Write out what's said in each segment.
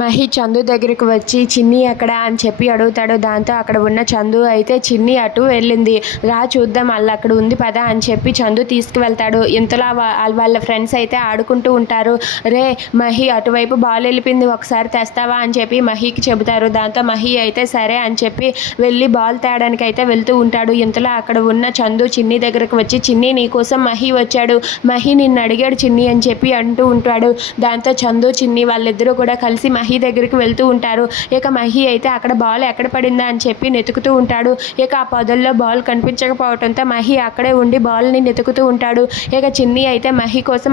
మహి చందు దగ్గరికి వచ్చి చిన్ని ఎక్కడ అని చెప్పి అడుగుతాడు. దాంతో అక్కడ ఉన్న చందు అయితే చిన్ని అటు వెళ్ళింది, రా చూద్దాం అల్ల అక్కడ ఉంది పద అని చెప్పి చందు తీసుకువెళ్తాడు. ఇంతలో వాళ్ళ ఫ్రెండ్స్ అయితే ఆడుకుంటూ ఉంటారు. రే మహి అటువైపు బాల్ వెళ్ళిపోయింది, ఒకసారి తెస్తావా అని చెప్పి మహికి చెబుతారు. దాంతో మహి అయితే సరే అని చెప్పి వెళ్ళి బాల్ తేయడానికి అయితే వెళ్తూ ఉంటాడు. ఇంతలో అక్కడ ఉన్న చందు చిన్ని దగ్గరకు వచ్చి చిన్ని నీకోసం మహి వచ్చాడు, మహి నిన్ను అడిగాడు చిన్ని అని చెప్పి అంటూ ఉంటాడు. దాంతో చందు చిన్ని వాళ్ళిద్దరూ కూడా కలిసి మహి దగ్గరికి వెళ్తూ ఉంటారు. ఇక మహి అయితే అక్కడ బాల్ ఎక్కడ పడిందా అని చెప్పి వెతుకుతూ ఉంటాడు. ఇక ఆ పొదల్లో బాల్ కనిపించకపోవడంతో మహి అక్కడే ఉండి బాల్ని వెతుకుతూ ఉంటాడు. ఇక చిన్ని అయితే మహి కోసం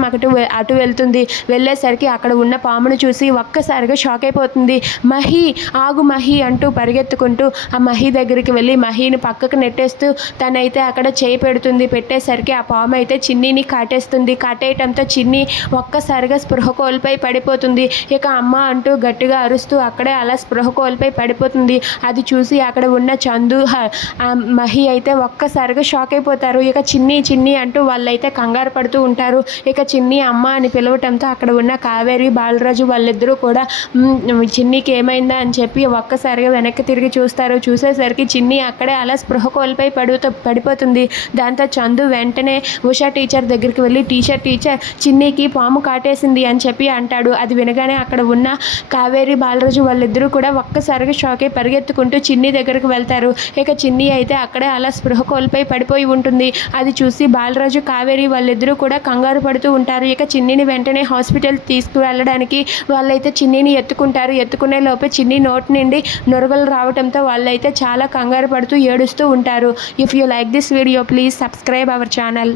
అటు వెళ్తుంది. వెళ్ళేసరికి అక్కడ ఉన్న పామును చూసి ఒక్కసారిగా షాక్ అయిపోతుంది. మహి ఆగు మహి అంటూ పరిగెత్తుకుంటూ ఆ మహి దగ్గరికి వెళ్ళి మహిని పక్కకు నెట్టేస్తూ తనైతే అక్కడ చేయి పెడుతుంది. పెట్టేసరికి ఆ పాము అయితే చిన్నిని కాటేస్తుంది. కాటేయటంతో చిన్ని ఒక్కసారిగా స్పృహ కోల్పోయి పడిపోతుంది. ఇక అమ్మ అంటూ గట్టిగా అరుస్తూ అక్కడే అలా స్పృహ కోల్పోయి పడిపోతుంది. అది చూసి అక్కడ ఉన్న చందు మహి అయితే ఒక్కసారిగా షాక్ అయిపోతారు. ఇక చిన్ని చిన్ని అంటూ వాళ్ళైతే కంగారు పడుతూ ఉంటారు. ఇక చిన్ని అమ్మ అని పిలవటంతో అక్కడ ఉన్న కావేరి బాలరాజు వాళ్ళిద్దరూ కూడా చిన్నికి ఏమైందా అని చెప్పి ఒక్కసారిగా వెనక్కి తిరిగి చూస్తారు. చూసేసరికి చిన్ని అక్కడే అలా స్పృహ కోల్పోయి పడిపోతుంది. దాంతో చందు వెంటనే ఉషా టీచర్ దగ్గరికి వెళ్ళి టీచర్ చిన్నికి పాము కాటేసింది అని చెప్పి అంటాడు. అది వినగానే అక్కడ ఉన్న కావేరి బాలరాజు వాళ్ళిద్దరూ కూడా ఒక్కసారిగా షాక్ అయి పరిగెత్తుకుంటూ చిన్ని దగ్గరకు వెళ్తారు. ఇక చిన్ని అయితే అక్కడే అలా స్పృహ కోల్పోయి పడిపోయి ఉంటుంది. అది చూసి బాలరాజు కావేరి వాళ్ళిద్దరూ కూడా కంగారు పడుతూ ఉంటారు. ఇక చిన్నిని వెంటనే హాస్పిటల్ తీసుకువెళ్ళడానికి వాళ్ళైతే చిన్నిని ఎత్తుకుంటారు. ఎత్తుకునే లోపే చిన్ని నోటి నుండి నురగలు రావడంతో వాళ్ళైతే చాలా కంగారు పడుతూ ఏడుస్తూ ఉంటారు. If you like this video please subscribe our channel.